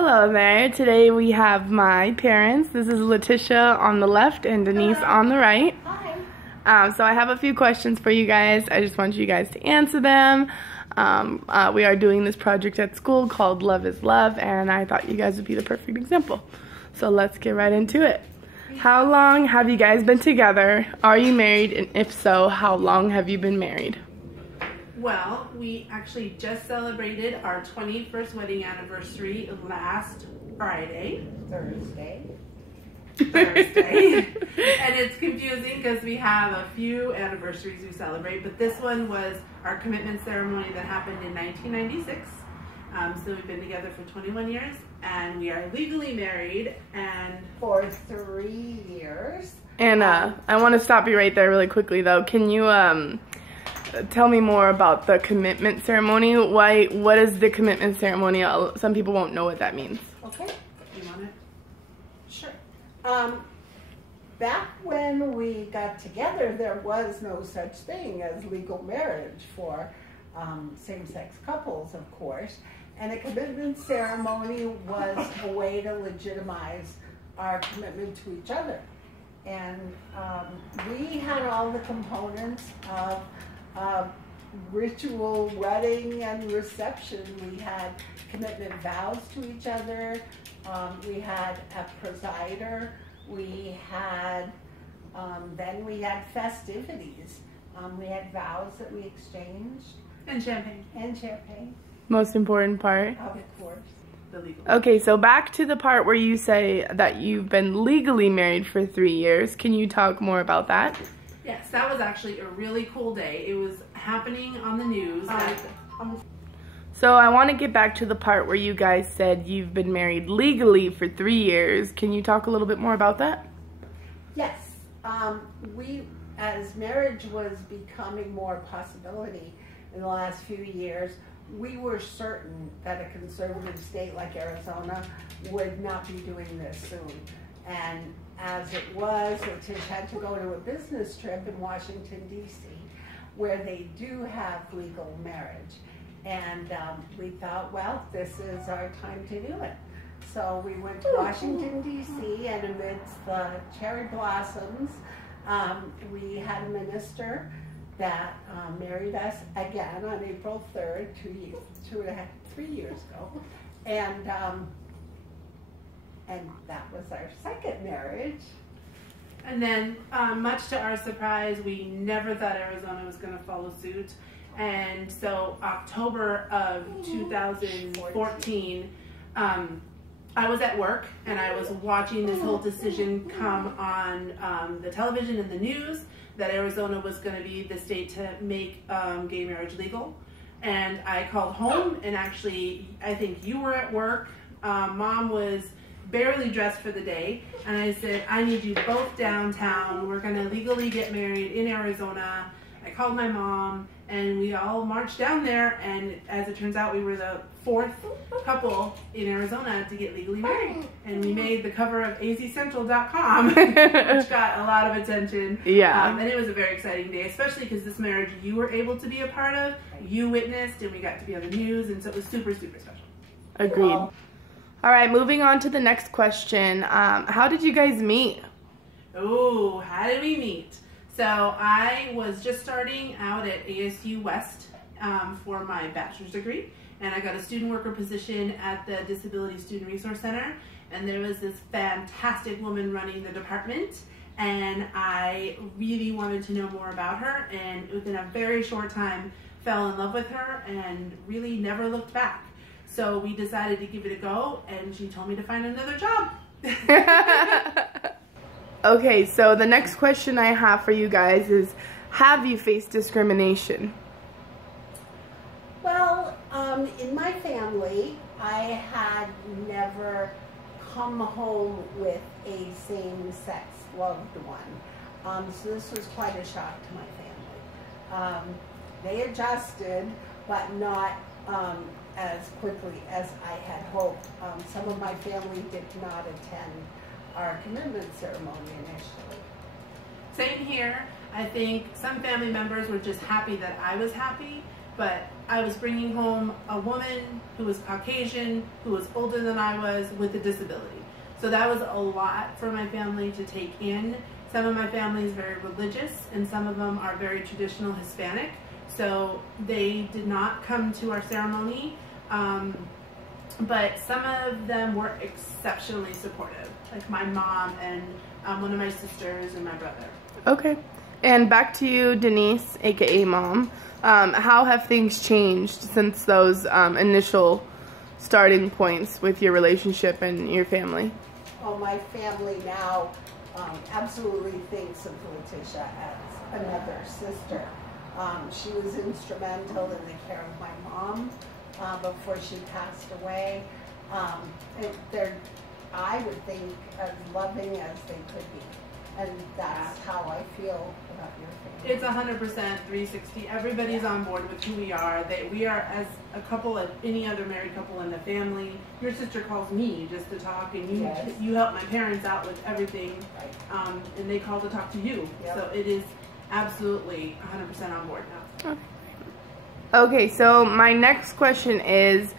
Hello there. Today we have my parents. This is Letitia on the left and Denise on the right. Hi. So I have a few questions for you guys. I just want you guys to answer them. We are doing this project at school called Love is Love, and I thought you guys would be the perfect example. So let's get right into it. How long have you guys been together? Are you married? And if so, how long have you been married? Well, we actually just celebrated our 21st wedding anniversary last Thursday. And it's confusing because we have a few anniversaries we celebrate, but this one was our commitment ceremony that happened in 1996. So we've been together for 21 years, and we are legally married and For 3 years. And I want to stop you right there really quickly though. Can you tell me more about the commitment ceremony? What is the commitment ceremony? Some people won't know what that means. Okay. you want it? Sure. Back when we got together, there was no such thing as legal marriage for same-sex couples, of course. And a commitment ceremony was a way to legitimize our commitment to each other. And we had all the components of ritual wedding and reception. We had commitment vows to each other. We had a presider. We had, then we had festivities. We had vows that we exchanged. And champagne. And champagne, Most important part. of course. The legal. Okay, so back to the part where you say that you've been legally married for 3 years. Can you talk more about that? Yes, that was actually a really cool day. It was happening on the news. So I want to get back to the part where you guys said you've been married legally for 3 years. Can you talk a little bit more about that? Yes, as marriage was becoming more a possibility in the last few years, we were certain that a conservative state like Arizona would not be doing this soon. And as it was, Letitia had to go to a business trip in Washington, D.C., where they do have legal marriage. And we thought, well, this is our time to do it. So we went to Washington, D.C., and amidst the cherry blossoms, we had a minister that married us again on April 3rd, 3 years ago. And that was our second marriage. And then, much to our surprise, we never thought Arizona was going to follow suit. And so October of 2014, I was at work and I was watching this whole decision come on the television and the news that Arizona was going to be the state to make gay marriage legal. And I called home, and actually, I think you were at work. Mom was barely dressed for the day, and I said, I need you both downtown. We're gonna legally get married in Arizona. I called my mom, and we all marched down there, and as it turns out, we were the 4th couple in Arizona to get legally married. And we made the cover of azcentral.com, which got a lot of attention. Yeah. And it was a very exciting day, especially because this marriage you were able to be a part of, you witnessed, and we got to be on the news, and so it was super, super special. Agreed. All right, moving on to the next question. How did you guys meet? Oh, how did we meet? So I was just starting out at ASU West for my bachelor's degree, and I got a student worker position at the Disability Student Resource Center, and there was this fantastic woman running the department, and I really wanted to know more about her, and within a very short time fell in love with her and really never looked back. So we decided to give it a go, and she told me to find another job. Okay, so the next question I have for you guys is, have you faced discrimination? Well, in my family, I had never come home with a same-sex loved one. So this was quite a shock to my family. They adjusted, but not as quickly as I had hoped. Some of my family did not attend our commitment ceremony initially. Same here. I think some family members were just happy that I was happy, but I was bringing home a woman who was Caucasian, who was older than I was, with a disability. So that was a lot for my family to take in. Some of my family is very religious, and some of them are very traditional Hispanic. So they did not come to our ceremony, but some of them were exceptionally supportive, like my mom and one of my sisters and my brother. Okay. And back to you, Denise, aka Mom. How have things changed since those initial starting points with your relationship and your family? Oh, my family now absolutely thinks of Letitia as another sister. She was instrumental in the care of my mom before she passed away. They're, I would think, as loving as they could be. And that's how I feel about your family. It's 100% 360. Everybody's on board with who we are. We are as a couple of any other married couple in the family. Your sister calls me just to talk, and you help my parents out with everything, and they call to talk to you. Yep. So it is absolutely 100% on board now. Okay, so my next question is,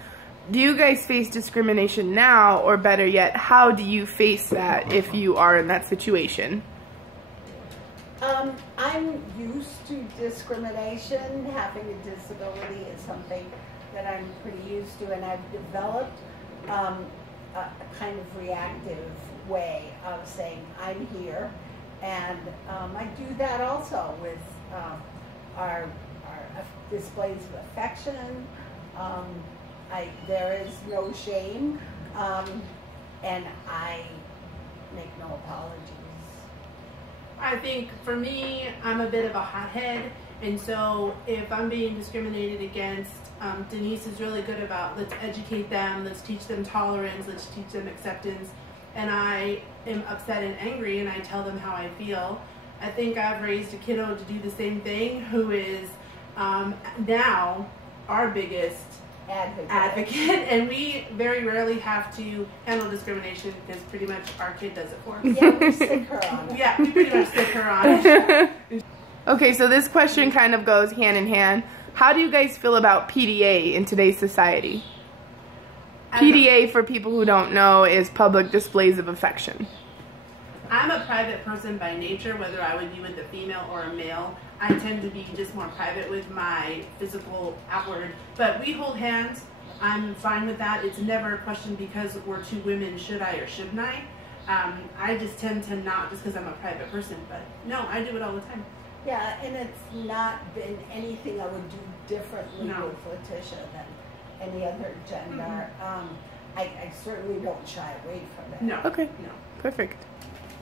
do you guys face discrimination now, or better yet, how do you face that if you are in that situation? I'm used to discrimination. Having a disability is something that I'm pretty used to, and I've developed a kind of reactive way of saying, I'm here. And I do that also with our displays of affection. There is no shame, and I make no apologies. I think for me, I'm a bit of a hothead, and so if I'm being discriminated against, Denise is really good about, let's educate them, let's teach them tolerance, let's teach them acceptance, and I am upset and angry, and I tell them how I feel. I think I've raised a kiddo to do the same thing, who is now our biggest advocate, and we very rarely have to handle discrimination because pretty much our kid does it for us. Yeah, we stick her on it. Yeah, we pretty much stick her on it. Okay, so this question kind of goes hand in hand. How do you guys feel about PDA in today's society? PDA, for people who don't know, is public displays of affection. I'm a private person by nature, whether I would be with a female or a male. I tend to be just more private with my physical outward, but we hold hands. I'm fine with that. It's never a question because we're two women, should I or shouldn't I? I just tend to not, just because I'm a private person, but no, I do it all the time. Yeah, and it's not been anything I would do differently with Letitia than any other gender. I certainly don't shy away from it. No. Okay. No. Perfect.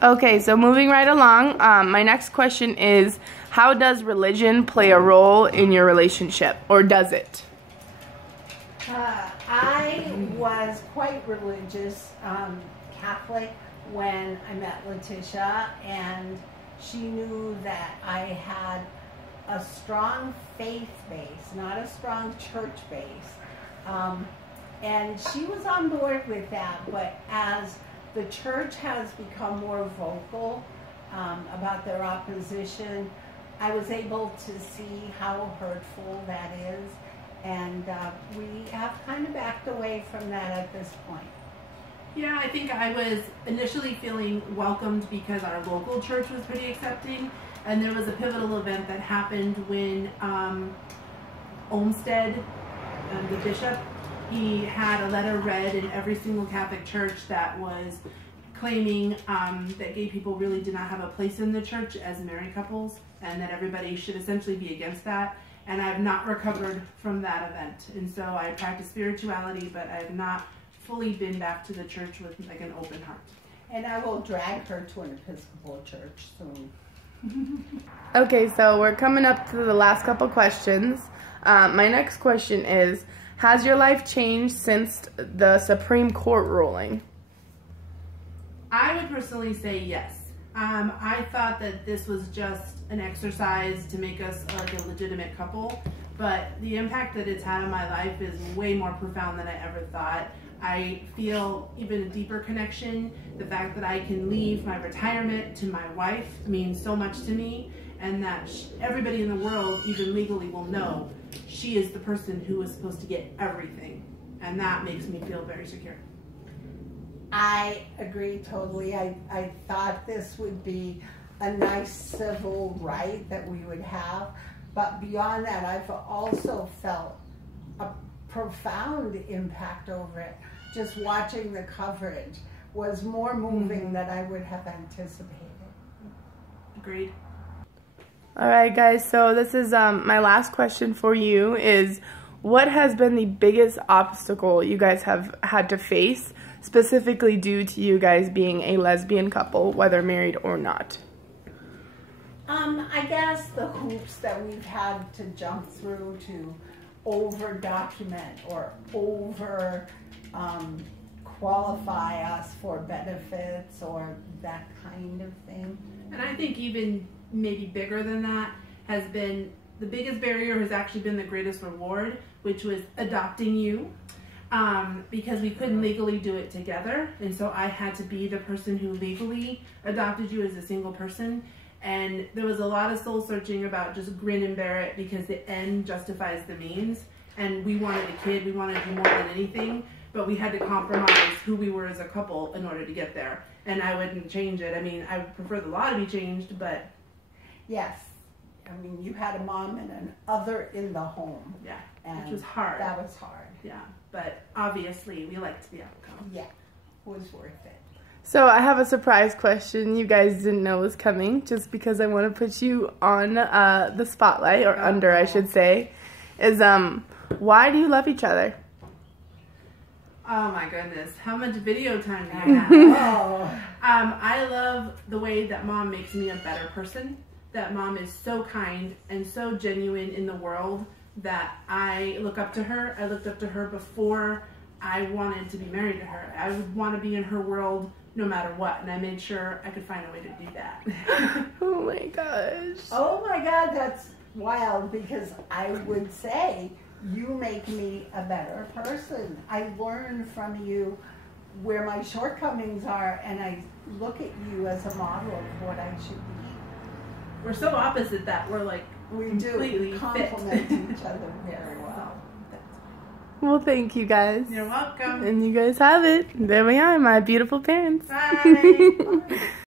Okay, so moving right along, my next question is, how does religion play a role in your relationship, or does it? I was quite religious, Catholic, when I met Letitia, and she knew that I had a strong faith base, not a strong church base. And she was on board with that, but as the church has become more vocal about their opposition, I was able to see how hurtful that is, and we have kind of backed away from that at this point. Yeah, I think I was initially feeling welcomed because our local church was pretty accepting, and there was a pivotal event that happened when Olmsted, the bishop, he had a letter read in every single Catholic church that was claiming that gay people really did not have a place in the church as married couples, and that everybody should essentially be against that. And I have not recovered from that event. And so I practice spirituality, but I have not fully been back to the church with like an open heart. And I will drag her to an Episcopal church soon. Okay, so we're coming up to the last couple questions. My next question is, has your life changed since the Supreme Court ruling? I would personally say yes. I thought that this was just an exercise to make us like a legitimate couple, but the impact that it's had on my life is way more profound than I ever thought. I feel even a deeper connection. The fact that I can leave my retirement to my wife means so much to me, and that everybody in the world, even legally, will know she is the person who is supposed to get everything. And that makes me feel very secure. I agree totally. I thought this would be a nice civil right that we would have. But beyond that, I've also felt a profound impact over it. Just watching the coverage was more moving than I would have anticipated. Agreed. All right, guys, so this is my last question for you is, what has been the biggest obstacle you guys have had to face, specifically due to you guys being a lesbian couple, whether married or not? I guess the hoops that we've had to jump through to over document or over qualify us for benefits or that kind of thing. And I think even maybe bigger than that has been, the biggest barrier has actually been the greatest reward, which was adopting you, because we couldn't legally do it together. And so I had to be the person who legally adopted you as a single person. And there was a lot of soul searching about just grin and bear it, because the end justifies the means. And we wanted a kid, we wanted you more than anything, but we had to compromise who we were as a couple in order to get there. And I wouldn't change it. I mean, I would prefer the law to be changed, but... Yes. I mean, you had a mom and an other in the home. Yeah, And which was hard. that was hard. Yeah, but obviously we liked the outcome. Yeah, it was worth it. So I have a surprise question you guys didn't know was coming, just because I want to put you on the spotlight, or under, I should say, is why do you love each other? Oh my goodness, how much video time do you have? I love the way that Mom makes me a better person. That Mom is so kind and so genuine in the world that I look up to her. I looked up to her before I wanted to be married to her. I would want to be in her world no matter what, and I made sure I could find a way to do that. Oh my gosh. Oh my God, that's wild, because I would say you make me a better person. I learn from you where my shortcomings are, and I look at you as a model of what I should be. We're so opposite that we're like We completely do complement each other very well. Well, thank you guys. You're welcome. And you guys have it. There we are, my beautiful parents. Bye.